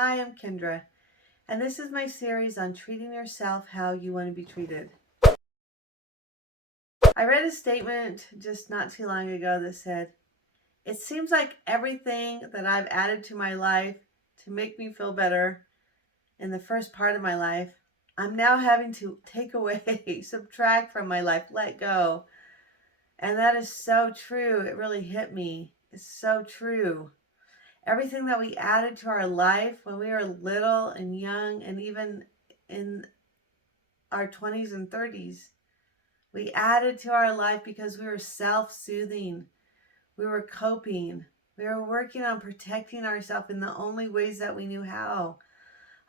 Hi, I'm Kendra, and this is my series on treating yourself how you want to be treated. I read a statement just not too long ago that said, "It seems like everything that I've added to my life to make me feel better in the first part of my life, I'm now having to take away, subtract from my life, let go." And that is so true. It really hit me. It's so true. Everything that we added to our life when we were little and young, and even in our 20s and 30s, we added to our life because we were self-soothing, we were coping, we were working on protecting ourselves in the only ways that we knew how.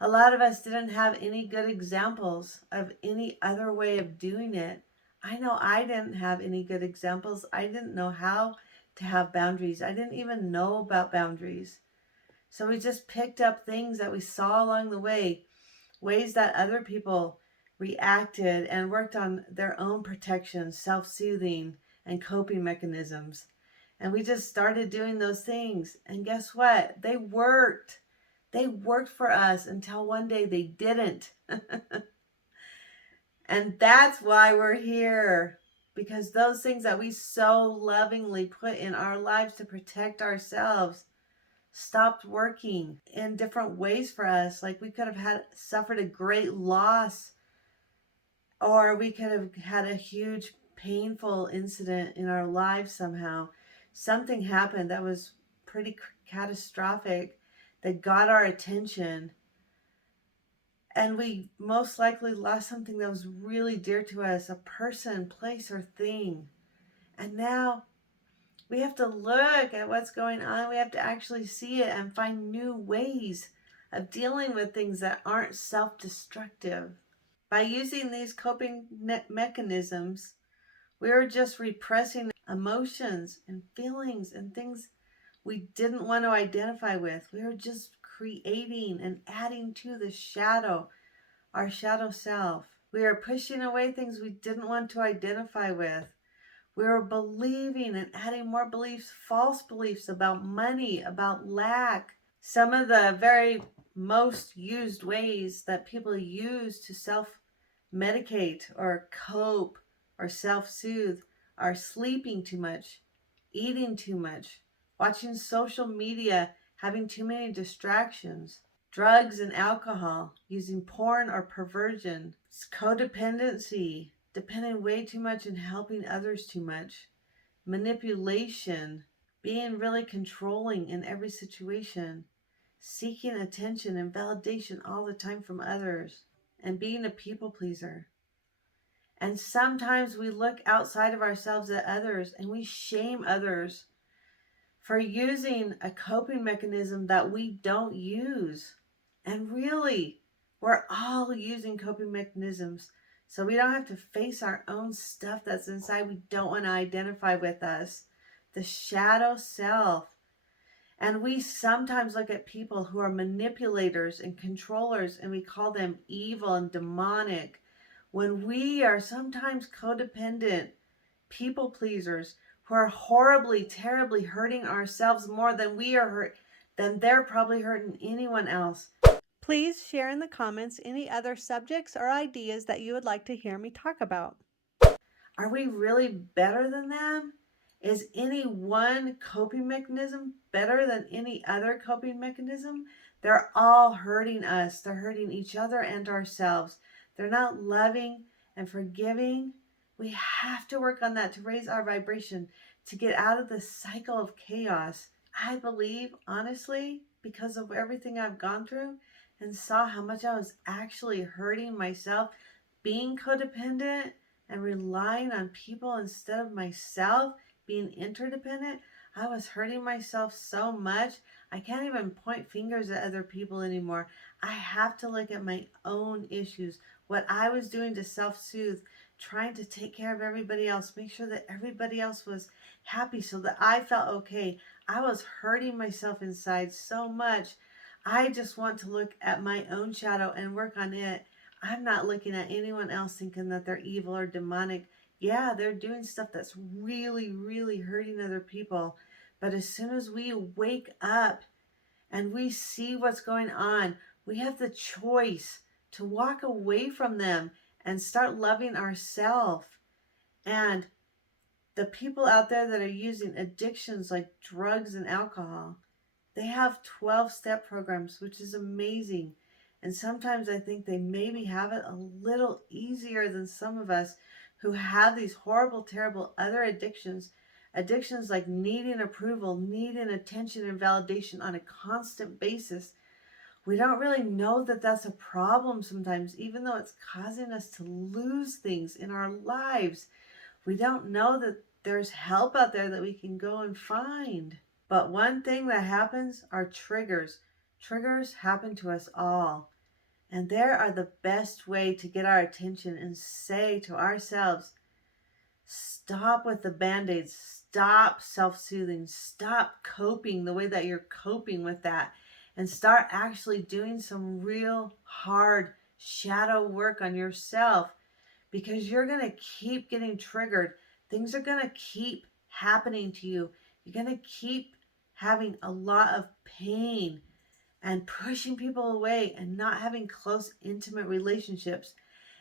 A lot of us didn't have any good examples of any other way of doing it. I know I didn't have any good examples. I didn't know how to have boundaries. I didn't even know about boundaries. So we just picked up things that we saw along the way, ways that other people reacted and worked on their own protection, self-soothing, and coping mechanisms. And we just started doing those things. And guess what? They worked. They worked for us until one day they didn't. And that's why we're here. Because those things that we so lovingly put in our lives to protect ourselves stopped working in different ways for us. Like we could have suffered a great loss, or we could have had a huge painful incident in our lives somehow. Something happened that was pretty catastrophic that got our attention, and we most likely lost something that was really dear to us, a person, place, or thing. And now we have to look at what's going on. We have to actually see it and find new ways of dealing with things that aren't self-destructive. By using these coping mechanisms, we're just repressing emotions and feelings and things we didn't want to identify with. We were just creating and adding to the shadow, our shadow self. We are pushing away things we didn't want to identify with. We were believing and adding more beliefs, false beliefs about money, about lack. Some of the very most used ways that people use to self-medicate or cope or self-soothe are sleeping too much, eating too much, watching social media, having too many distractions, drugs and alcohol, using porn or perversion, codependency, depending way too much and helping others too much, manipulation, being really controlling in every situation, seeking attention and validation all the time from others, and being a people pleaser. And sometimes we look outside of ourselves at others and we shame others for using a coping mechanism that we don't use. And really, we're all using coping mechanisms, so we don't have to face our own stuff that's inside we don't want to identify with us, the shadow self. And we sometimes look at people who are manipulators and controllers and we call them evil and demonic, when we are sometimes codependent people pleasers who are horribly, terribly hurting ourselves more than we are hurt, than they're probably hurting anyone else. Please share in the comments any other subjects or ideas that you would like to hear me talk about. Are we really better than them? Is any one coping mechanism better than any other coping mechanism? They're all hurting us. They're hurting each other and ourselves. They're not loving and forgiving. We have to work on that to raise our vibration, to get out of the cycle of chaos. I believe, honestly, because of everything I've gone through and saw how much I was actually hurting myself, being codependent and relying on people instead of myself, being interdependent, I was hurting myself so much. I can't even point fingers at other people anymore. I have to look at my own issues, what I was doing to self-soothe, trying to take care of everybody else, make sure that everybody else was happy so that I felt okay. I was hurting myself inside so much. I just want to look at my own shadow and work on it. I'm not looking at anyone else thinking that they're evil or demonic. Yeah, they're doing stuff that's really, really hurting other people. But as soon as we wake up and we see what's going on, we have the choice to walk away from them and start loving ourselves. And the people out there that are using addictions like drugs and alcohol, they have 12-step programs, which is amazing. And sometimes I think they maybe have it a little easier than some of us who have these horrible, terrible other addictions. Addictions like needing approval, needing attention and validation on a constant basis. We don't really know that that's a problem sometimes, even though it's causing us to lose things in our lives. We don't know that there's help out there that we can go and find. But one thing that happens are triggers. Triggers happen to us all. And they are the best way to get our attention and say to ourselves, stop with the band-aids, stop self-soothing, stop coping the way that you're coping with that, and start actually doing some real hard shadow work on yourself, because you're going to keep getting triggered. Things are going to keep happening to you. You're going to keep having a lot of pain and pushing people away and not having close, intimate relationships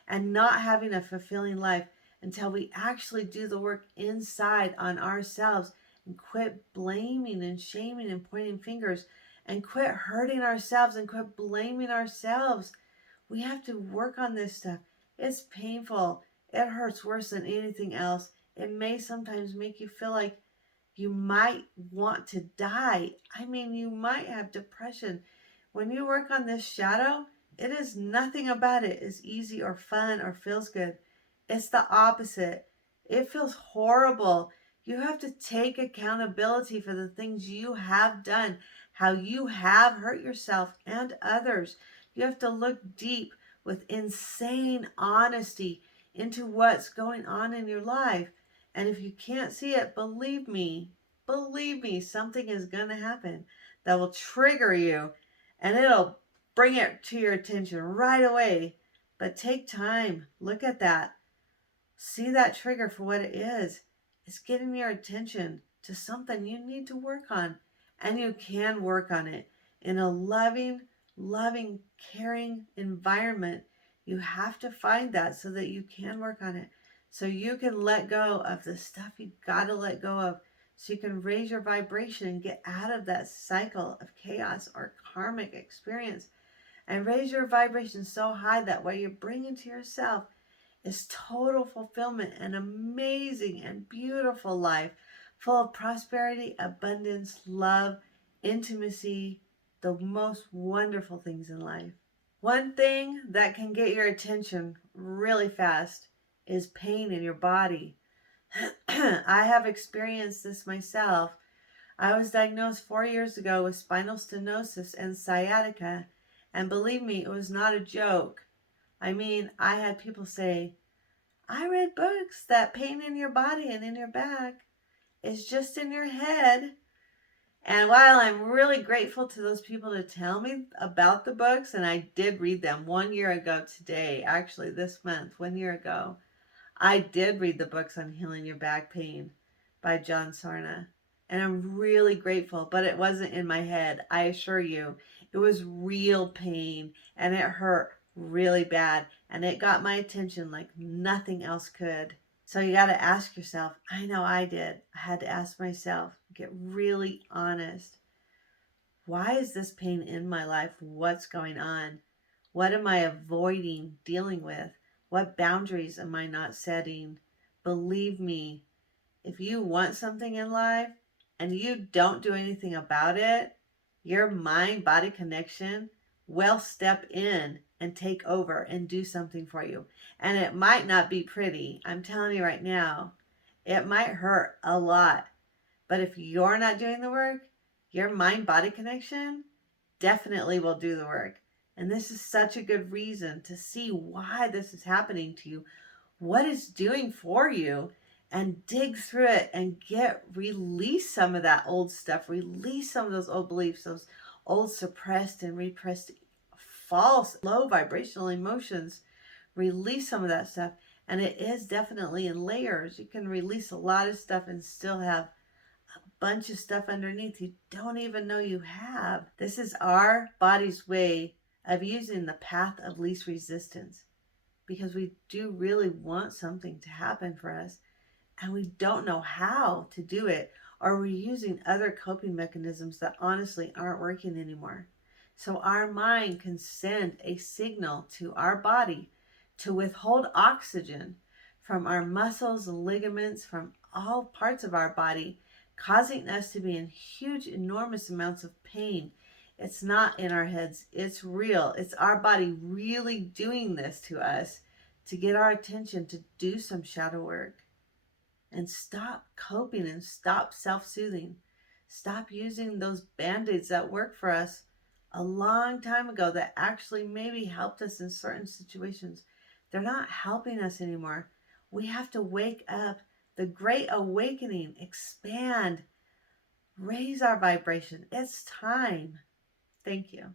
and not having a fulfilling life until we actually do the work inside on ourselves and quit blaming and shaming and pointing fingers and quit hurting ourselves and quit blaming ourselves. We have to work on this stuff. It's painful. It hurts worse than anything else. It may sometimes make you feel like you might want to die. I mean, you might have depression. When you work on this shadow, it is nothing about it is easy or fun or feels good. It's the opposite. It feels horrible. You have to take accountability for the things you have done, how you have hurt yourself and others. You have to look deep with insane honesty into what's going on in your life. And if you can't see it, believe me, something is going to happen that will trigger you, and it'll bring it to your attention right away. But take time, look at that. See that trigger for what it is. It's getting your attention to something you need to work on. And you can work on it in a loving, caring environment. You have to find that so that you can work on it. So you can let go of the stuff you got to let go of. So you can raise your vibration and get out of that cycle of chaos or karmic experience. And raise your vibration so high that what you're bringing to yourself is total fulfillment, and amazing and beautiful life full of prosperity, abundance, love, intimacy, the most wonderful things in life. One thing that can get your attention really fast is pain in your body. I have experienced this myself. I was diagnosed 4 years ago with spinal stenosis and sciatica, and believe me, it was not a joke. I mean, I had people say, I read books that pain in your body and in your back is just in your head. And while I'm really grateful to those people to tell me about the books, and I did read them 1 year ago today, actually this month, 1 year ago, I did read the books on healing your back pain by John Sarno. And I'm really grateful, but it wasn't in my head. I assure you, it was real pain, and it hurt really bad, and it got my attention like nothing else could. So you got to ask yourself, I know I did. I had to ask myself, get really honest. Why is this pain in my life? What's going on? What am I avoiding dealing with? What boundaries am I not setting? Believe me, if you want something in life and you don't do anything about it, your mind-body connection will step in and take over and do something for you. And it might not be pretty. I'm telling you right now, it might hurt a lot. But if you're not doing the work, your mind-body connection definitely will do the work. And this is such a good reason to see why this is happening to you, what it's doing for you, and dig through it and release some of that old stuff, release some of those old beliefs, those old suppressed and repressed false low vibrational emotions. Release some of that stuff. And it is definitely in layers. You can release a lot of stuff and still have bunch of stuff underneath you don't even know you have. This is our body's way of using the path of least resistance, because we do really want something to happen for us and we don't know how to do it, or we're using other coping mechanisms that honestly aren't working anymore. So our mind can send a signal to our body to withhold oxygen from our muscles and ligaments, from all parts of our body, causing us to be in huge, enormous amounts of pain. It's not in our heads, it's real. It's our body really doing this to us to get our attention to do some shadow work and stop coping and stop self-soothing. Stop using those band-aids that worked for us a long time ago that actually maybe helped us in certain situations. They're not helping us anymore. We have to wake up. The great awakening, expand, raise our vibration. It's time. Thank you.